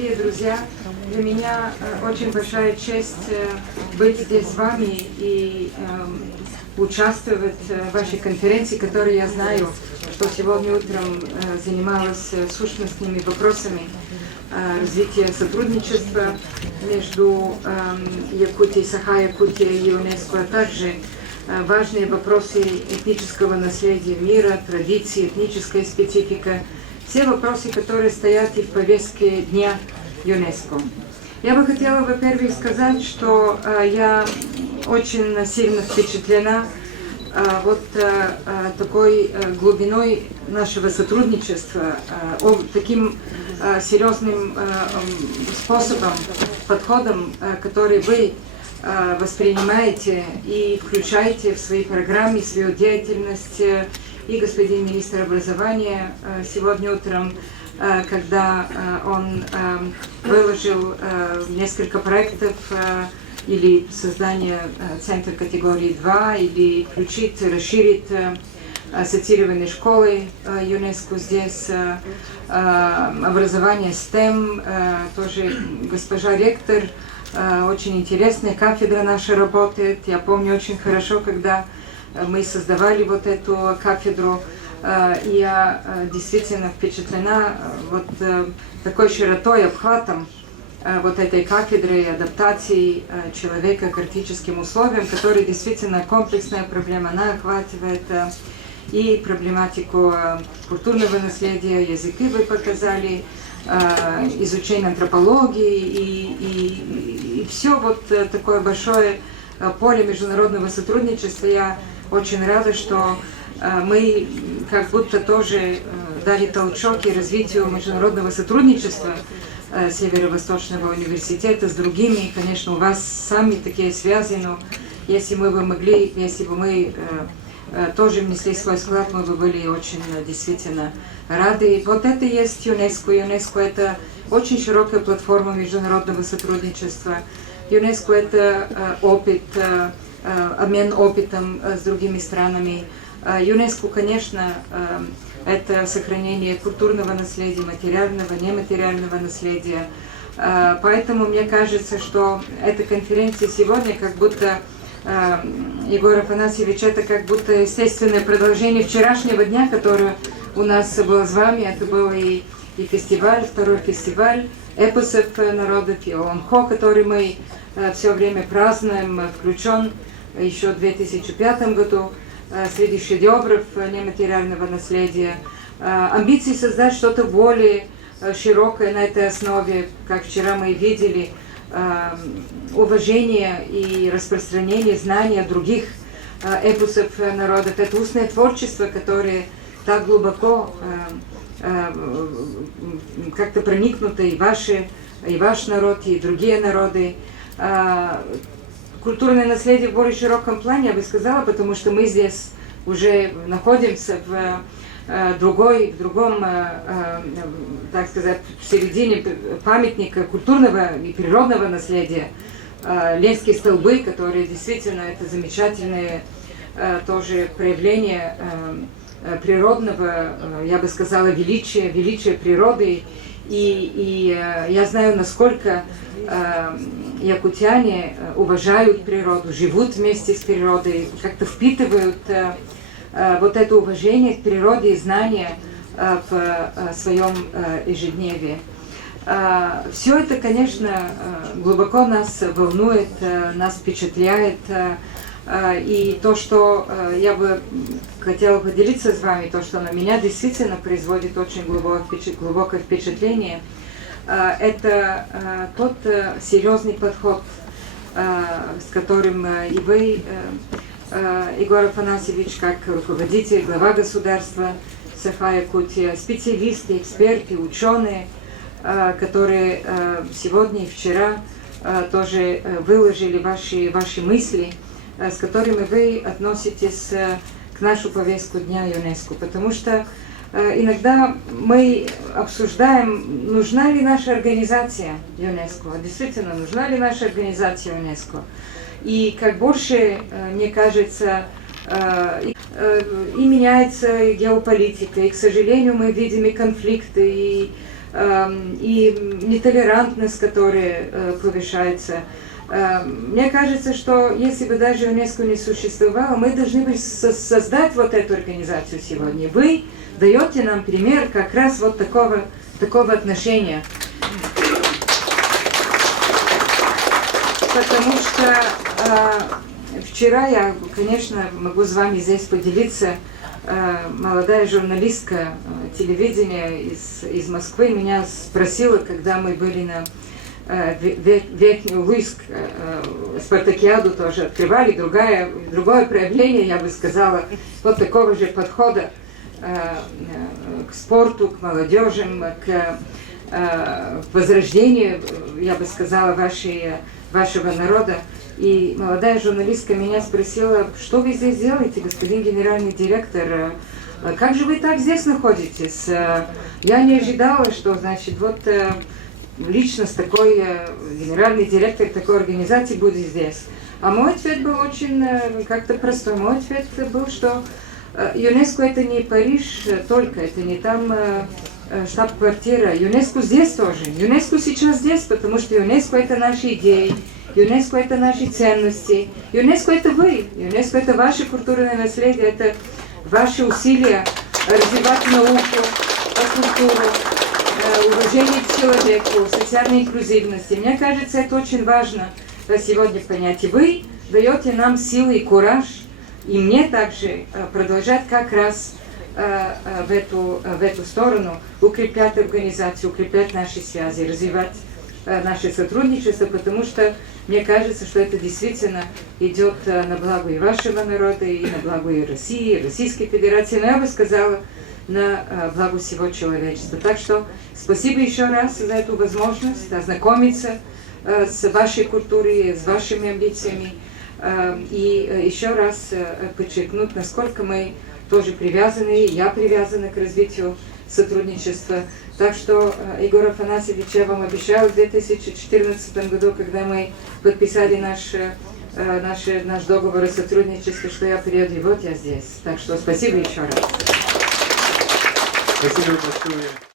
дорогие друзья, для меня очень большая честь быть здесь с вами и участвовать в вашей конференции, которую я знаю, что сегодня утром занималась сущностными вопросами развития сотрудничества между Якутией, Саха-Якутией и ЮНЕСКО, а также важные вопросы этнического наследия мира, традиций, этническая специфика, все вопросы, которые стоят и в повестке дня ЮНЕСКО. Я бы хотела, во-первых, сказать, что я очень сильно впечатлена такой глубиной нашего сотрудничества, таким серьезным способом, подходом, который вы воспринимаете и включаете в свои программы, в свою деятельность. И господин министр образования сегодня утром, когда он выложил несколько проектов или создание центра категории 2, или включить, расширить ассоциированные школы ЮНЕСКО здесь, образование STEM, тоже госпожа ректор, очень интересная кафедра наша работает. Я помню очень хорошо, когда мы создавали вот эту кафедру, и я действительно впечатлена такой широтой, обхватом вот этой кафедры, адаптации человека к арктическим условиям, который действительно комплексная проблема. Она охватывает и проблематику культурного наследия, языки вы показали, изучение антропологии и все вот такое большое поле международного сотрудничества. Я очень рада, что мы как будто тоже дали толчок и развитию международного сотрудничества Северо-Восточного университета с другими. Конечно, у вас сами такие связи, но если мы бы могли, если бы мы тоже внесли свой вклад, мы бы были очень действительно рады. Вот это и есть ЮНЕСКО. ЮНЕСКО – это очень широкая платформа международного сотрудничества. ЮНЕСКО – это опыт, обмен опытом с другими странами. ЮНЕСКО, конечно, это сохранение культурного наследия, материального, нематериального наследия. Поэтому мне кажется, что эта конференция сегодня как будто, Егор Афанасьевич, это как будто естественное продолжение вчерашнего дня, который у нас был с вами. Это был и фестиваль, второй фестиваль эпосов народов, и ОМХО, который мы все время празднуем, включен еще в 2005 году среди шедевров нематериального наследия. Амбиции создать что-то более широкое на этой основе, как вчера мы видели, уважение и распространение знания других эпосов народов. Это устное творчество, которое так глубоко как-то проникнуто и ваш народ, и другие народы. Культурное наследие в более широком плане, я бы сказала, потому что мы здесь уже находимся в другом, так сказать, в середине памятника культурного и природного наследия. Ленские столбы, которые действительно это замечательное тоже проявление природного, я бы сказала, величия природы. И я знаю, насколько якутяне уважают природу, живут вместе с природой, как-то впитывают вот это уважение к природе и знания в своем ежедневии. Все это, конечно, глубоко нас волнует, нас впечатляет. И то, что я бы хотела поделиться с вами, то, что на меня действительно производит очень глубокое впечатление, это тот серьезный подход, с которым и вы, Егор Афанасьевич, как руководитель, глава государства Саха-Якутия, специалисты, эксперты, ученые, которые сегодня и вчера тоже выложили ваши мысли, с которыми вы относитесь к нашу повестку Дня ЮНЕСКО. Потому что иногда мы обсуждаем, нужна ли наша организация ЮНЕСКО, действительно, нужна ли наша организация ЮНЕСКо. И как больше, мне кажется, и меняется геополитика, и, к сожалению, мы видим и конфликты, и и нетолерантность, которая повышается. Мне кажется, что если бы даже ЮНЕСКО не существовало, мы должны были создать вот эту организацию сегодня. Вы даете нам пример как раз вот такого отношения. Потому что вчера я, конечно, могу с вами здесь поделиться. Молодая журналистка телевидения из Москвы меня спросила, когда мы были на Верхнюю Спартакиаду тоже открывали, другое проявление, я бы сказала, вот такого же подхода к спорту, к молодежи, к возрождению, я бы сказала, вашего народа. И молодая журналистка меня спросила, что вы здесь делаете, господин генеральный директор, как же вы так здесь находитесь? Я не ожидала, что, значит, вот личность такой, генеральный директор такой организации будет здесь. А мой ответ был очень как-то простой. Мой ответ был, что ЮНЕСКО это не Париж только, это не там штаб-квартира. ЮНЕСКО здесь тоже. ЮНЕСКО сейчас здесь, потому что ЮНЕСКО это наши идеи. ЮНЕСКО это наши ценности. ЮНЕСКО это вы. ЮНЕСКО это ваше культурное наследие, это ваши усилия развивать науку, культуру, уважение к человеку, социальной инклюзивности. Мне кажется, это очень важно сегодня понять. И вы даете нам силы и кураж, и мне также продолжать как раз в эту сторону, укреплять организацию, укреплять наши связи, развивать наше сотрудничество, потому что мне кажется, что это действительно идет на благо и вашего народа, и на благо и России, и Российской Федерации, но я бы сказала, на благо всего человечества. Так что спасибо еще раз за эту возможность ознакомиться с вашей культурой, с вашими амбициями, и еще раз подчеркнуть, насколько мы тоже привязаны, я привязана к развитию сотрудничества. Так что, Егор Афанасьевич, я вам обещала в 2014 году, когда мы подписали наш договор о сотрудничестве, что я приеду, и вот я здесь. Так что спасибо еще раз. Спасибо большое.